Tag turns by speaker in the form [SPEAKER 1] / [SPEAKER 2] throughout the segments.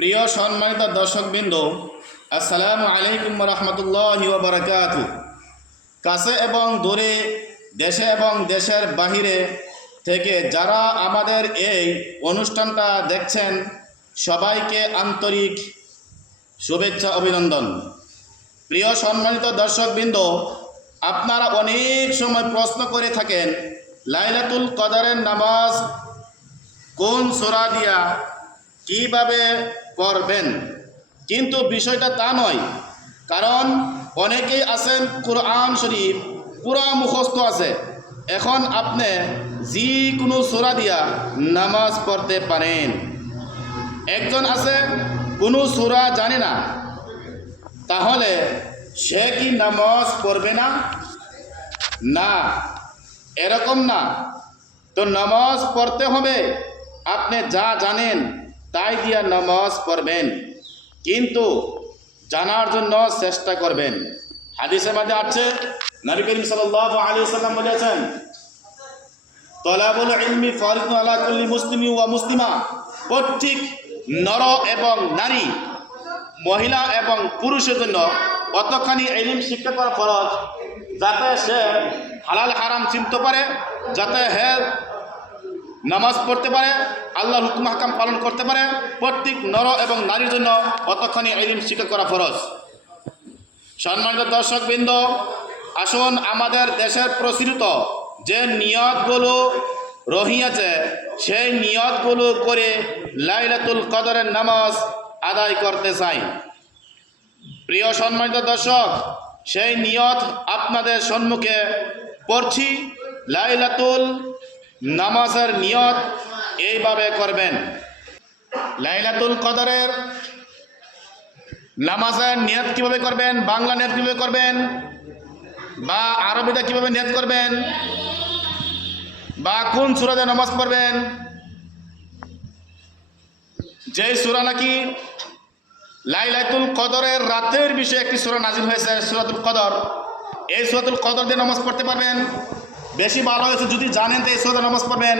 [SPEAKER 1] প্রিয় সম্মানিত দর্শকবৃন্দ, আসসালামু আলাইকুম রহমতুল্লাহ বারকাত কাছে এবং দূরে, দেশে এবং দেশের বাহিরে থেকে যারা আমাদের এই অনুষ্ঠানটা দেখছেন, সবাইকে আন্তরিক শুভেচ্ছা অভিনন্দন। প্রিয় সম্মানিত দর্শকবৃন্দ, আপনারা অনেক সময় প্রশ্ন করে থাকেন, লাইলাতুল কদারের নামাজ কোন সোরা দিয়া কীভাবে পড়বেন কিন্তু বিষয়টা তা নয়, কারণ অনেকেই আছেন কোরআন শরীফ, পুরা মুখস্থ আছে। এখন আপনি যে কোনো সোরা দিয়া নামাজ পড়তে পারেন। একজন আছে, কোনো সোরা জানে না, তাহলে সে কি নামাজ পড়বে না? না, এরকম না। তো নামাজ পড়তে হবে, আপনি যা জানেন তাই দিয়া নামাজ পড়বেন। কিন্তু জানার জন্য চেষ্টা করবেন। হাদিসের মধ্যে আছে, নবী করিম সাল্লাল্লাহু আলাইহি সাল্লাম বলেছেন, তলাবুল ইলমি ফরিদুন আলা কুল্লি মুসলিমি ওয়া মুসলিমা। প্রত্যেক নর এবং নারী, মহিলা এবং পুরুষের জন্য কতখানি এলিম শিক্ষা করা ফরজ, যাতে সে হালাল হারাম চিনতে পারে, যাতে হে নামাজ পড়তে পারে, আল্লাহর হুকুম হাকাম পালন করতে পারে, প্রত্যেক নর এবং নারীর জন্য কতখানি এলিম শিক্ষা করা ফরজ। সম্মানিত দর্শকবৃন্দ, আসুন আমাদের দেশের প্রচলিত যে নিয়তগুলো রহিয়াছে, সেই নিয়তগুলো করে লাইলাতুল কদরের নামাজ আদায় করতে চাই। প্রিয় সম্মানিত দর্শক, সেই নিয়ত আপনাদের সম্মুখে পড়ছি, লাইলাতুল নামাজের নিয়ত এইভাবে করবেন। লাইলাতুল কদরের নামাজের নিয়ত কীভাবে করবেন, বাংলা নিয়ত কীভাবে করবেন, বা আরবিতে কীভাবে নিয়ত করবেন, বা কোন সুরাতে নামাজ পড়বেন যে সুরা নাকি লাইলাতুল কদরের রাতের বিষয়ে একটি সুরা নাজিল হয়েছে, সুরাতুল কদর। এই সুরাতুল কদর দিয়ে নামাজ পড়তে পারবেন। বেশি ভালো হয়েছে যদি জানেন তো এই সুরাতে নামাজ পড়বেন।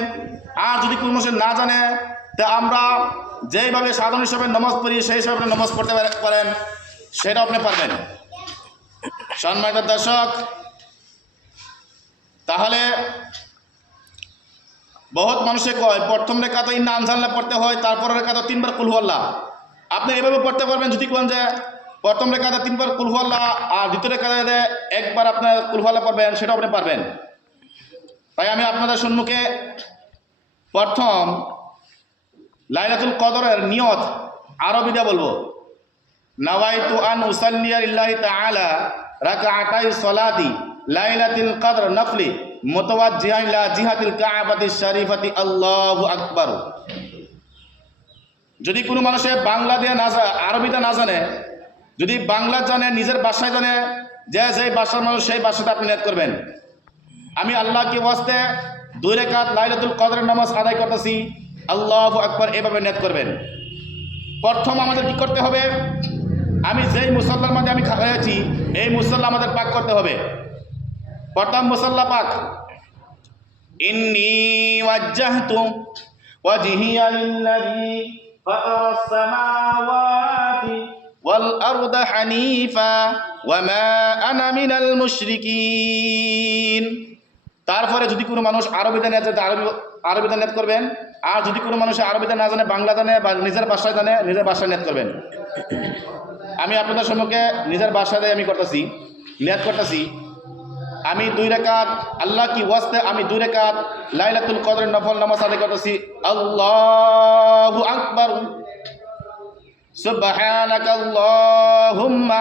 [SPEAKER 1] আর যদি কোনো মানুষ না জানে, তা আমরা যেইভাবে সাধারণ হিসাবে নামাজ পড়ি, সেই হিসাবে আপনি নামাজ পড়তে পারে- পারেন সেটা আপনি পারবেন। সম্মানিত দর্শক, তাহলে বহুত মানুষে কয়, প্রথম রেখা তো ইন্না আনজাল্লা পড়তে হয়, তারপরের রেখা তো তিনবার কুলহুয়াল্লাহ আপনি এভাবে পড়তে পারবেন যদি কোন যে প্রথম রেখাতে তিনবার কুলহুয়াল্লাহ আর দ্বিতীয় রেখাতে একবার আপনার কুলহুয়াল্লাহ পড়বেন, সেটাও আপনি পারবেন। তাই আমি আপনাদের সম্মুখে প্রথম লাইলাতুল কদরের নিয়ত আরবিতে বলব। নাওয়াইতু আন উসাল্লিয়া লিল্লাহি তাআলা রাকাআতাই সলাতি লাইলাতুল কদর নফলি মুতাওয়াজ্জিহান ইলা জিহাতিল কাবাতি শরীফাতি আল্লাহু আকবার। যদি কোনো মানুষে বাংলা দিয়ে না জানে আরবিতে না জানে, যদি বাংলা জানে, নিজের ভাষায় জানে, যে যেই ভাষার মানুষ সেই ভাষাতে আপনি নেট করবেন। আমি আল্লাহকে ওয়াস্তে দুই রেখাত লাইলাতুল কদরের নামাজ আদায় করতেছি। আল্লাহ আকবার, এভাবে নেত করবেন। প্রথম আমাদের কি করতে হবে? আমি যেই মুসল্লার মধ্যে আমি খাওয়াইছি এই মুসল্লা আমাদের পাক করতে হবে। প্রথম মুসল্লা পাক, ইন্নি ওয়াজ্জাহতু ওয়াজহিয়া লিল্লাযী ফাতারা সামাওয়াতি ওয়াল আরদা হানিফা ওয়া মা আনা মিনাল মুশরিকিন। তারপরে যদি কোনো মানুষ আরবিতে না জানে আরবি আরবিতে নেট করবেন, আর যদি কোনো মানুষ আরবিতে না জানে, বাংলা জানে বা নিজের ভাষায় জানে, নিজের ভাষায় নেট করবেন। আমি আপনাদের সম্মুখে নিজের ভাষাতে আমি করতেছি নেট করতেছি। আমি দুই রেখাত, আল্লাহ কি ওয়াস্তে, আমি দুই রেখাত লাইলাতুল কদর নফল নামাজ আদায় করতেছি। আল্লাহু আকবার। সুবহানাকাল্লাহুম্মা।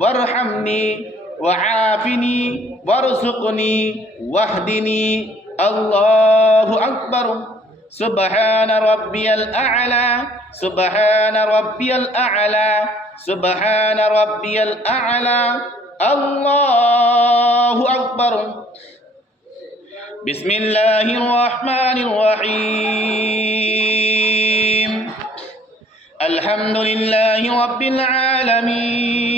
[SPEAKER 1] وارحمني وعافني وارزقني واهدني. الله أكبر. سبحان ربي الأعلى سبحان ربي الأعلى سبحان ربي الأعلى. الله أكبر. بسم الله الرحمن الرحيم. الحمد لله رب العالمين.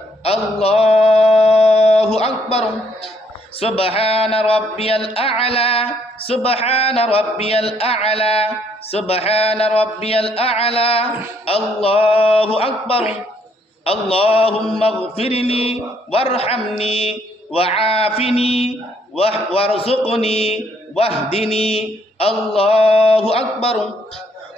[SPEAKER 1] الله أكبر سبحان ربي الأعلى سبحان ربي الأعلى سبحان ربي الأعلى الله أكبر اللهم اغفر لي وارحمني وعافني وارزقني واهدني الله أكبر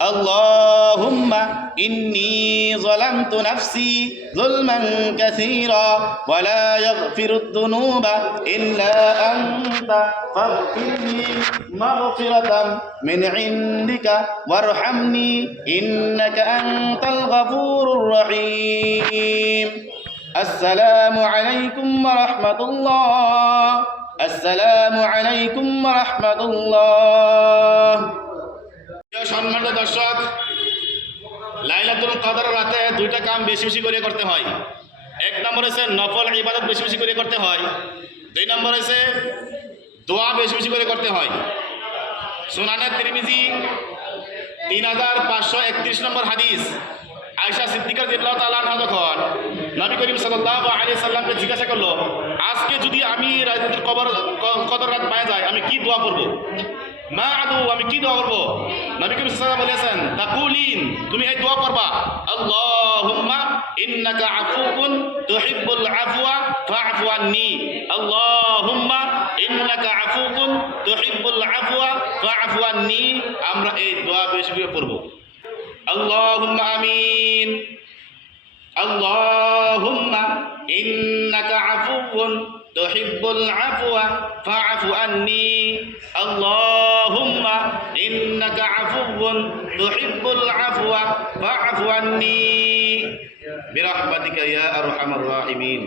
[SPEAKER 1] আল্লাহুম্মা ইন্নি যলামতু নাফসি যুলমান কাসীরা ওয়া লা ইয়াগফিরুদ দুনুবা ইল্লা আনতা ফাগফিরনি মাগফিরাতাম মিন ইনদিকা ওয়ারহামনি ইন্নাকা আনতাল গাফুরুর রহিম আসসালামু আলাইকুম ওয়া রাহমাতুল্লাহ আসসালামু আলাইকুম ওয়া রাহমাতুল্লাহ সম্মানিত দর্শক, লাইলাতুল কদর রাতে দুইটা কাম বেশি বেশি করে করতে হয়। এক নম্বর হচ্ছে নফল ইবাদত বেশি বেশি করে করতে হয়। দুই নম্বর হচ্ছে দোয়া বেশি বেশি করে করতে হয়। সুনানে তিরমিজি তিন হাজার পাঁচশো একত্রিশ নম্বর হাদিস আয়সা সিদ্দিকার দিল্লাহ তালান যখন নবী করিম সাল্লাহ আলী সাল্লামকে জিজ্ঞাসা করল, আজকে যদি আমি রাজনীতির কবর কদর রাত পায়ে যাই আমি কি দোয়া করব? মা আদু, আমি কি দোয়া করব? নবী করিম সাল্লাম বলেছেন, তাকুলিন, তুমি এই দোয়া করবা। আল্লাহুম্মা ইন্নাকা আফুউন তুহিব্বুল আফওয়া ফাআফু আননি। আল্লাহুম্মা ইন্নাকা আফুউন তুহিব্বুল আফওয়া ফাআফু আননি। আমরা এই দোয়া বেশি করে পড়ব। আল্লাহুম্মা আমিন। আল্লাহুম্মা ইন্নাকা আফুউন তুহিব্বুল আফওয়া فاعف عني اللهم إنك عفو تحب العفو فاعف عني برحمتك يا أرحم الراحمين